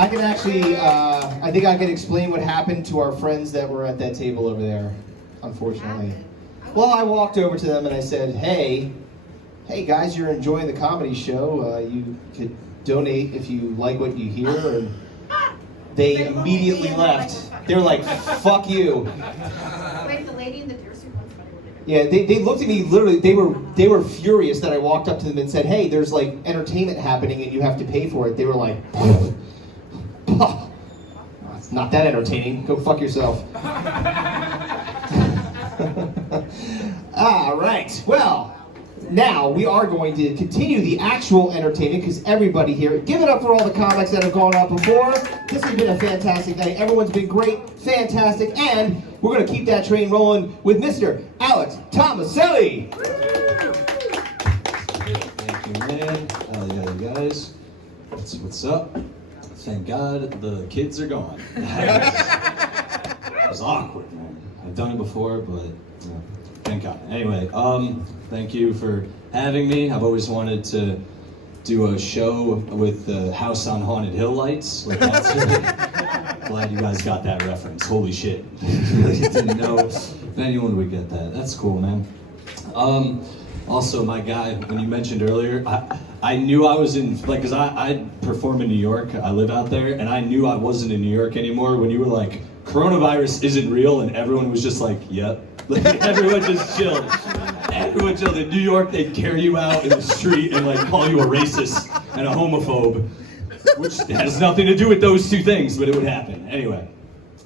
I can actually, I think I can explain what happened to our friends that were at that table over there, unfortunately. Well, I walked over to them and I said, hey guys, you're enjoying the comedy show. You could donate if you like what you hear. And they immediately left. They were like, fuck you. Wait, the lady in the deer suit one's funny. Yeah, they looked at me literally, they were furious that I walked up to them and said, hey, there's like entertainment happening and you have to pay for it. They were like, it's not that entertaining. Go fuck yourself. All right, well, now we are going to continue the actual entertainment because everybody here, give it up for all the comics that have gone out before. This has been a fantastic night. Everyone's been great, fantastic, and we're going to keep that train rolling with Mr. Alex Tomaselli. Thank you, man. Yeah, you guys. What's up? Thank God the kids are gone. It was awkward, man. I've done it before, but thank God. Anyway, thank you for having me. I've always wanted to do a show with the House on Haunted Hill lights. Like that's really, glad you guys got that reference. Holy shit. I didn't know if anyone would get that. That's cool, man. Also, my guy, when you mentioned earlier, I knew I was in, like, because I perform in New York, I live out there, and I knew I wasn't in New York anymore when you were like, coronavirus isn't real, and everyone was just like, yep. Like, everyone just chilled. Everyone chilled. In New York, they'd carry you out in the street and, like, call you a racist and a homophobe, which has nothing to do with those two things, but it would happen. Anyway,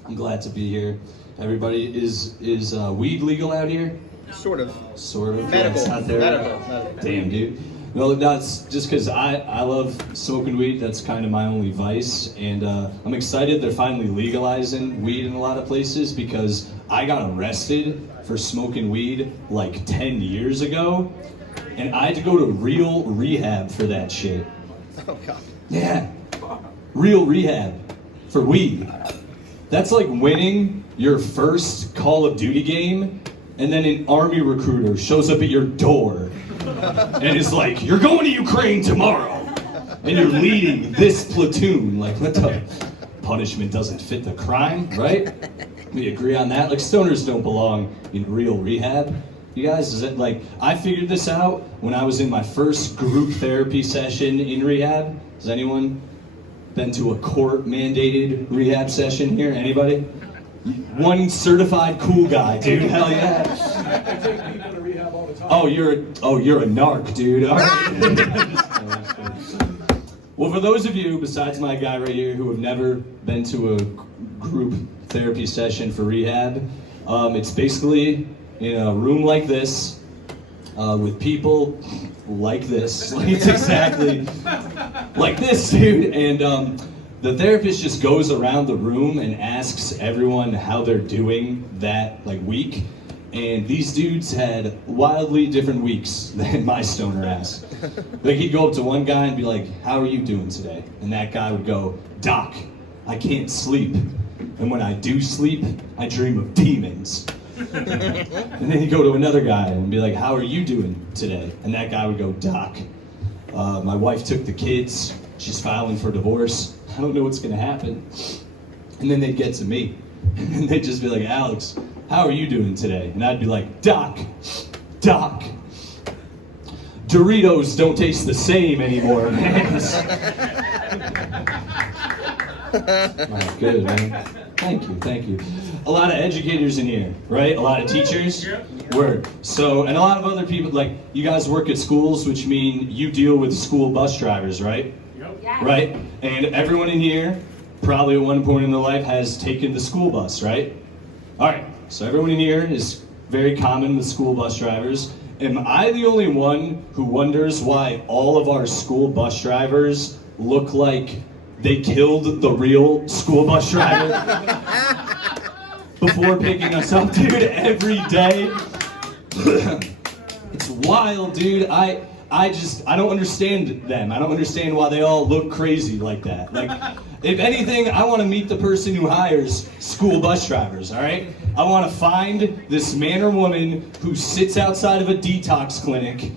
I'm glad to be here. Everybody, is weed legal out here? Sort of. Sort of. Medical. Out there. Medical. Damn, dude. No, that's just because I love smoking weed. That's kind of my only vice. And I'm excited they're finally legalizing weed in a lot of places because I got arrested for smoking weed like 10 years ago. And I had to go to real rehab for that shit. Oh, God. Yeah. Real rehab for weed. That's like winning your first Call of Duty game and then an army recruiter shows up at your door and is like, you're going to Ukraine tomorrow and you're leading this platoon. Like, what the punishment doesn't fit the crime, right? We agree on that. Like, stoners don't belong in real rehab. You guys, is it like, I figured this out when I was in my first group therapy session in rehab. Has anyone been to a court mandated rehab session here? Anybody? One certified cool guy, dude. Hell yeah. I take people to rehab all the time. Oh, you're a narc, dude. All right. Well, for those of you, besides my guy right here, who have never been to a group therapy session for rehab, it's basically in a room like this, with people like this. Like, it's exactly like this, dude. And the therapist just goes around the room and asks everyone how they're doing that week. And these dudes had wildly different weeks than my stoner ass. Like, he'd go up to one guy and be like, how are you doing today? And that guy would go, Doc, I can't sleep. And when I do sleep, I dream of demons. And then he'd go to another guy and be like, how are you doing today? And that guy would go, Doc, my wife took the kids. She's filing for divorce. I don't know what's gonna happen. And then they'd get to me. And they'd just be like, Alex, how are you doing today? And I'd be like, Doc, Doritos don't taste the same anymore, man. Oh, good, man. Thank you. A lot of educators in here, right? A lot of teachers. Word. So, and a lot of other people, like, you guys work at schools, which mean you deal with school bus drivers, right? Yes. Right? And everyone in here, probably at one point in their life, has taken the school bus, right? All right. So everyone in here is very common with school bus drivers. Am I the only one who wonders why all of our school bus drivers look like they killed the real school bus driver before picking us up, dude, every day? It's wild, dude. I don't understand them. I don't understand why they all look crazy like that. Like, if anything, I want to meet the person who hires school bus drivers, all right? I want to find this man or woman who sits outside of a detox clinic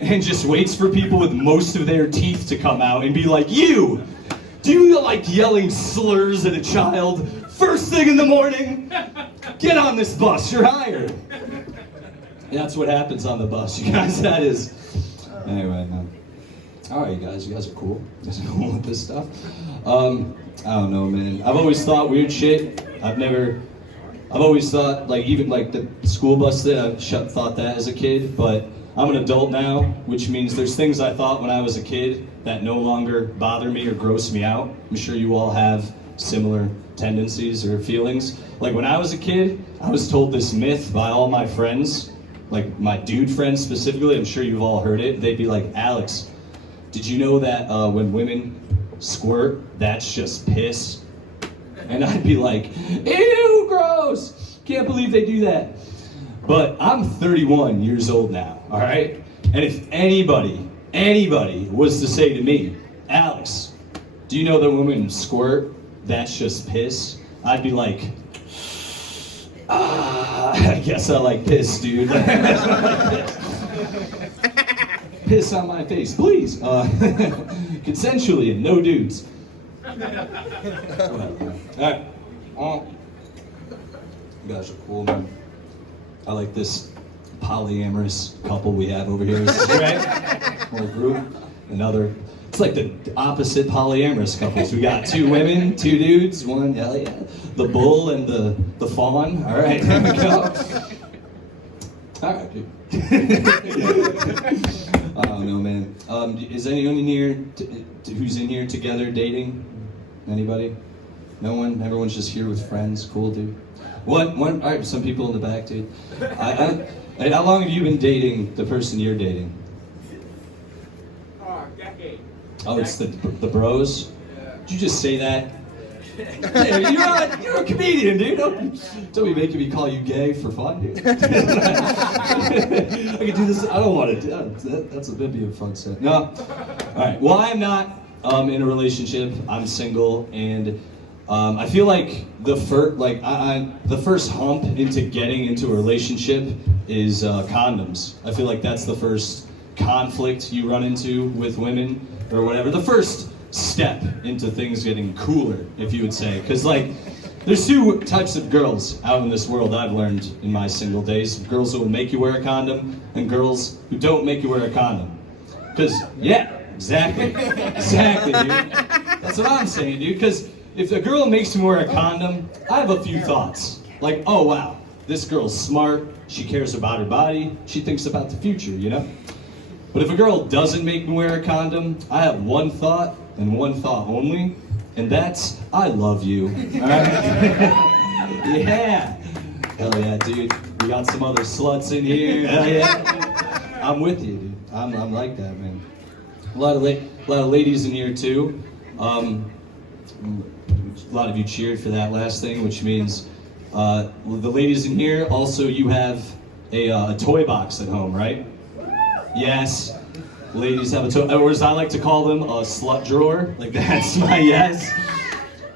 and just waits for people with most of their teeth to come out and be like, do you like yelling slurs at a child first thing in the morning. Get on this bus, you're hired. And that's what happens on the bus, you guys. That is. Anyway, no. All right, you guys are cool. You guys are cool with this stuff. I don't know, man. I've always thought weird shit. I've always thought, like, even like the school bus thing, I thought that as a kid, but I'm an adult now, which means there's things I thought when I was a kid that no longer bother me or gross me out. I'm sure you all have similar tendencies or feelings. Like when I was a kid, I was told this myth by all my friends, like my dude friends specifically. I'm sure you've all heard it. They'd be like, Alex, did you know that when women squirt, that's just piss? And I'd be like, ew, gross. Can't believe they do that. But I'm 31 years old now, all right? And if anybody was to say to me, Alex, do you know that when women squirt, that's just piss? I'd be like, I guess I like piss, dude. Piss on my face, please. Consensually and no dudes. All right. You guys are cool, man. I like this polyamorous couple we have over here. Right? Whole group. Another. It's like the opposite polyamorous couples. We got 2 women, 2 dudes, one, hell yeah. The bull and the fawn. All right, there we go. All right, dude. I don't know, man. Is anyone in here who's in here together dating? Anybody? No one? Everyone's just here with friends? Cool, dude. What? All right, some people in the back, dude. How long have you been dating the person you're dating? Decade. Oh, it's the bros? Yeah. Did you just say that? Hey, you're a comedian, dude. Don't be making me call you gay for fun, dude. I can do this. I don't want to do that. That'd be a fun set. No. All right. Well, I'm not in a relationship. I'm single, and I feel like the first hump into getting into a relationship is condoms. I feel like that's the first conflict you run into with women or whatever. The first step into things getting cooler, if you would say. Because, like, there's 2 types of girls out in this world I've learned in my single days. Girls who will make you wear a condom and girls who don't make you wear a condom. Because, yeah, exactly, dude. That's what I'm saying, dude. Because if a girl makes me wear a condom, I have a few thoughts. Like, oh, wow, this girl's smart. She cares about her body. She thinks about the future, you know? But if a girl doesn't make me wear a condom, I have one thought and one thought only, and that's, I love you. All right? Yeah. Hell yeah, dude. We got some other sluts in here. Hell yeah. I'm with you, dude. I'm like that, man. A lot of ladies in here too. A lot of you cheered for that last thing, which means the ladies in here also, you have a toy box at home, right? Yes. Ladies have a toy, or as I like to call them, a slut drawer. Like, that's my yes.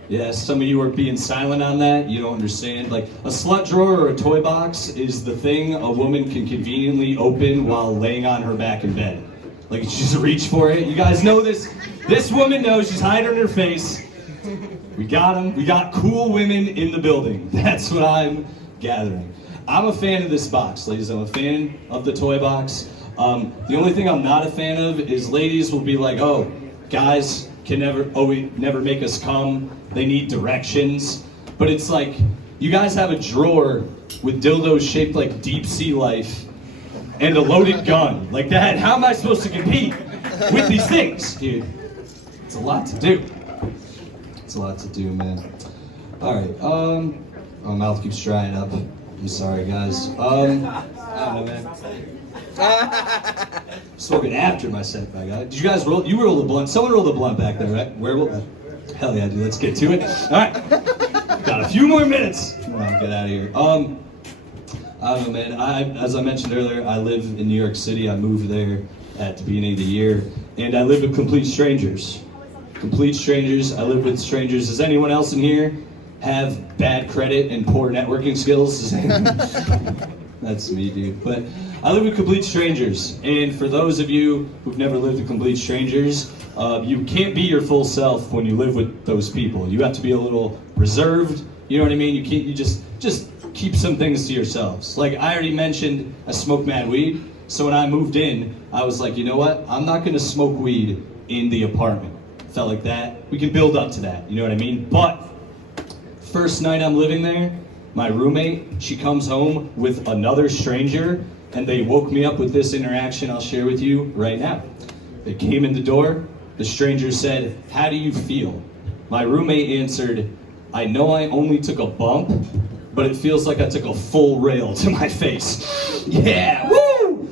Yes, some of you are being silent on that. You don't understand. Like, a slut drawer or a toy box is the thing a woman can conveniently open while laying on her back in bed. Like, you just reach for it. You guys know this. This woman knows. She's hiding her face. We got them. We got cool women in the building. That's what I'm gathering. I'm a fan of this box, ladies. I'm a fan of the toy box. The only thing I'm not a fan of is ladies will be like, oh, guys can never make us come. They need directions. But it's like, you guys have a drawer with dildos shaped like deep sea life and a loaded gun. Like that, how am I supposed to compete with these things, dude? It's a lot to do. It's a lot to do, man. All right, my mouth keeps drying up. I'm sorry, guys. I don't know, man. Smoking after my set, my guy. Did you guys roll? You rolled a blunt. Someone rolled a blunt back there, right? Where will? Hell yeah, dude. Let's get to it. All right. Got a few more minutes. I'll get out of here. I don't know, man. As I mentioned earlier, I live in New York City. I moved there at the beginning of the year, and I live with complete strangers. Complete strangers. I live with strangers. Does anyone else in here have bad credit and poor networking skills? That's me, dude. But I live with complete strangers, and for those of you who've never lived with complete strangers, You can't be your full self when you live with those people. You have to be a little reserved. You know what I mean? You can't. You just keep some things to yourselves. Like I already mentioned, I smoke mad weed. So when I moved in, I was like, you know what? I'm not gonna smoke weed in the apartment. Felt like that. We can build up to that. You know what I mean? But first night I'm living there, my roommate, she comes home with another stranger, and they woke me up with this interaction I'll share with you right now. They came in the door. The stranger said, "How do you feel?" My roommate answered, "I know I only took a bump, but it feels like I took a full rail to my face." Yeah, woo!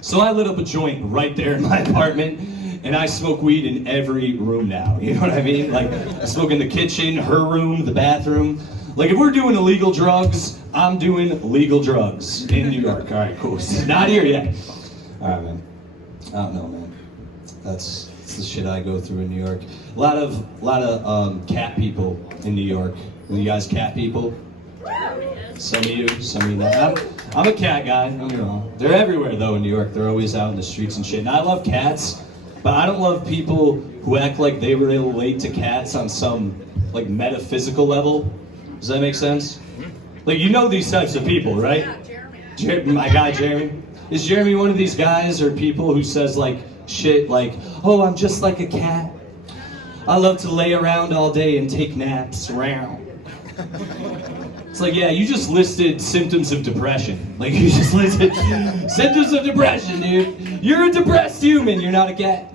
So I lit up a joint right there in my apartment, and I smoke weed in every room now. You know what I mean? Like, I smoke in the kitchen, her room, the bathroom. Like, if we're doing illegal drugs, I'm doing legal drugs in New York. All right, cool. Not here yet. All right, man. I don't know, man. That's the shit I go through in New York. A lot of cat people in New York. Are you guys cat people? Some of you not. I'm a cat guy. Don't get me wrong. They're everywhere though in New York. They're always out in the streets and shit. And I love cats, but I don't love people who act like they relate to cats on some like metaphysical level. Does that make sense? Like, you know these types of people, right? Yeah, Jeremy. My guy Jeremy. Is Jeremy one of these guys or people who says like shit like, "Oh, I'm just like a cat. I love to lay around all day and take naps around." It's like, yeah, you just listed symptoms of depression. Like, you just listed symptoms of depression, dude. You're a depressed human. You're not a cat.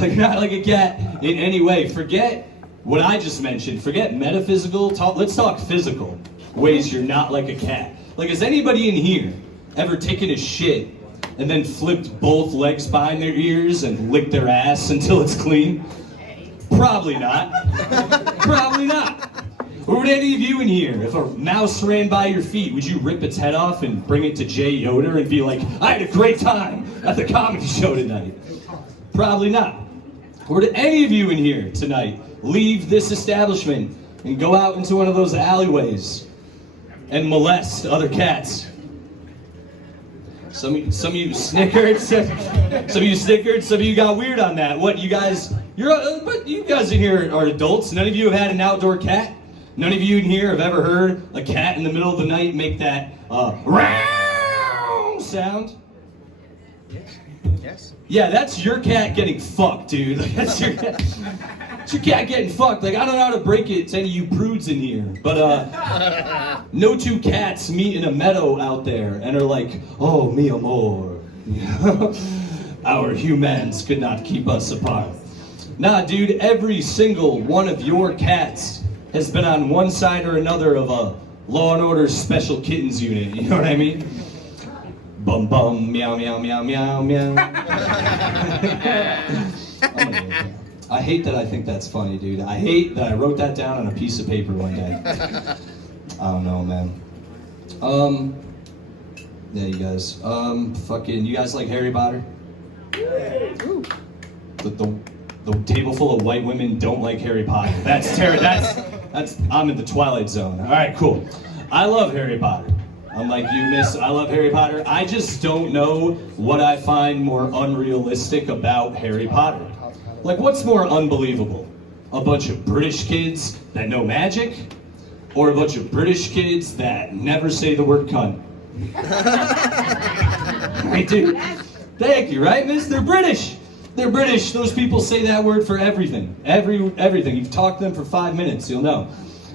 You're not like a cat in any way. Forget what I just mentioned. Forget metaphysical. Let's talk physical ways you're not like a cat. Like, has anybody in here ever taken a shit and then flipped both legs behind their ears and licked their ass until it's clean? Probably not. Probably not. Or would any of you in here, if a mouse ran by your feet, would you rip its head off and bring it to Jay Yoder and be like, "I had a great time at the comedy show tonight"? Probably not. Or did any of you in here tonight leave this establishment and go out into one of those alleyways and molest other cats? Some of you snickered. Some of you snickered. Some of you got weird on that. What, you guys? But you guys in here are adults. None of you have had an outdoor cat. None of you in here have ever heard a cat in the middle of the night make that round sound. Yes. Yeah, that's your cat getting fucked, dude. Like, that's your cat. It's your cat getting fucked. Like, I don't know how to break it to any of you prudes in here, but no two cats meet in a meadow out there and are like, "Oh, mi amor." Our humans could not keep us apart. Nah, dude, every single one of your cats has been on one side or another of a Law and Order Special Kittens unit. You know what I mean? Bum bum, meow meow meow meow meow. I hate that I think that's funny, dude. I hate that I wrote that down on a piece of paper one day. I don't know, man. Yeah, you guys. You guys like Harry Potter? The table full of white women don't like Harry Potter. That's terrible. That's I'm in the Twilight Zone. All right, cool. I love Harry Potter. Unlike you, miss, I love Harry Potter. I just don't know what I find more unrealistic about Harry Potter. Like, what's more unbelievable? A bunch of British kids that know magic? Or a bunch of British kids that never say the word cunt? Right, dude? Thank you, right, miss? They're British. They're British. Those people say that word for everything. Everything. You've talked to them for 5 minutes, you'll know.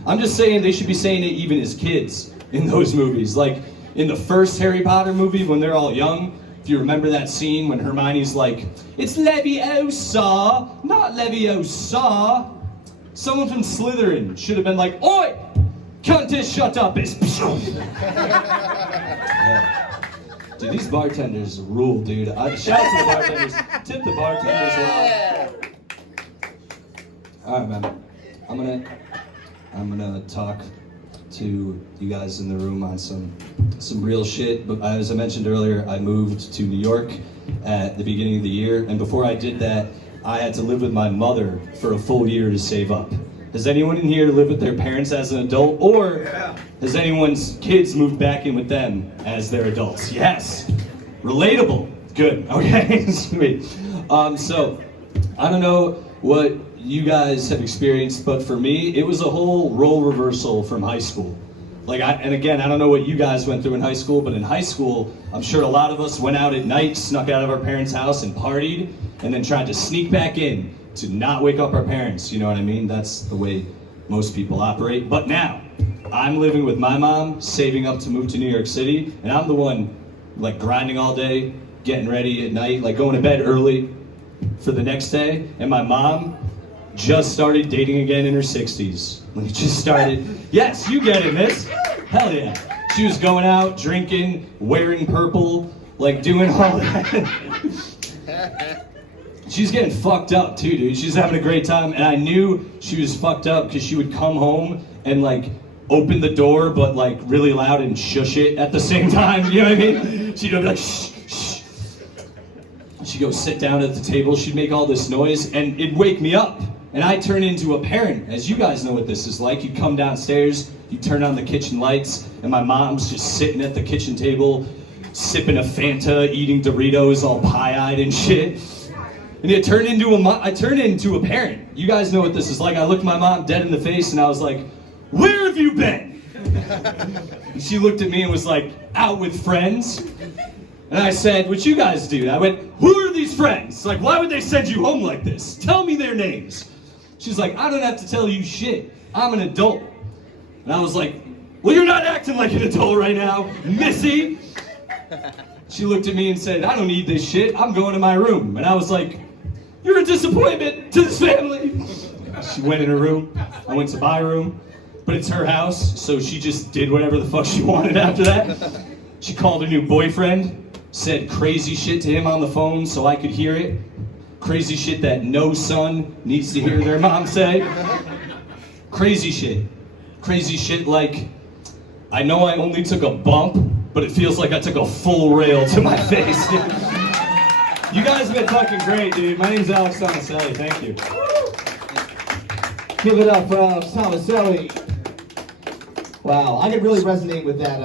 I'm just saying they should be saying it even as kids in those movies. Like, in the first Harry Potter movie, when they're all young, if you remember that scene when Hermione's like, "It's Leviosa, not Leviosa." Someone from Slytherin should have been like, "Oi! Cuntess, shut up, it's..." Yeah. Dude, these bartenders rule, dude. Shout out to the bartenders. Tip the bartenders well. All right, man. I'm gonna talk to you guys in the room on some real shit. But as I mentioned earlier, I moved to New York at the beginning of the year, and before I did that, I had to live with my mother for a full year to save up. Has anyone in here lived with their parents as an adult, or has anyone's kids moved back in with them as their adults? Yes. Relatable. Good. Okay. Sweet. So I don't know what you guys have experienced, but for me, it was a whole role reversal from high school. And again, I don't know what you guys went through in high school, but in high school, I'm sure a lot of us went out at night, snuck out of our parents' house and partied, and then tried to sneak back in to not wake up our parents, you know what I mean? That's the way most people operate. But now, I'm living with my mom, saving up to move to New York City, and I'm the one like grinding all day, getting ready at night, like going to bed early for the next day, and my mom just started dating again in her 60s. Like, just started. Yes, you get it, miss. Hell yeah. She was going out, drinking, wearing purple, like doing all that. She's getting fucked up too, dude. She's having a great time, and I knew she was fucked up because she would come home and like open the door, but like really loud and shush it at the same time. You know what I mean? She'd be like, shh, shh. She'd go sit down at the table. She'd make all this noise, and it'd wake me up. And I turn into a parent, as you guys know what this is like. You'd come downstairs, you'd turn on the kitchen lights, and my mom's just sitting at the kitchen table, sipping a Fanta, eating Doritos, all pie-eyed and shit. And I turned into a parent. You guys know what this is like. I looked my mom dead in the face, and I was like, "Where have you been?" And she looked at me and was like, "Out with friends." And I said, "What you guys do?" And I went, "Who are these friends? Like, why would they send you home like this? Tell me their names." She's like, "I don't have to tell you shit. I'm an adult." And I was like, "Well, you're not acting like an adult right now, Missy." She looked at me and said, "I don't need this shit. I'm going to my room." And I was like, "You're a disappointment to this family." She went in her room. I went to my room. But it's her house, so she just did whatever the fuck she wanted after that. She called her new boyfriend, said crazy shit to him on the phone so I could hear it. Crazy shit that no son needs to hear their mom say. Crazy shit. Crazy shit like, "I know I only took a bump, but it feels like I took a full rail to my face." You guys have been fucking great, dude. My name's Alex Tomaselli. Thank you. Give it up for Alex Tomaselli. Wow, I could really resonate with that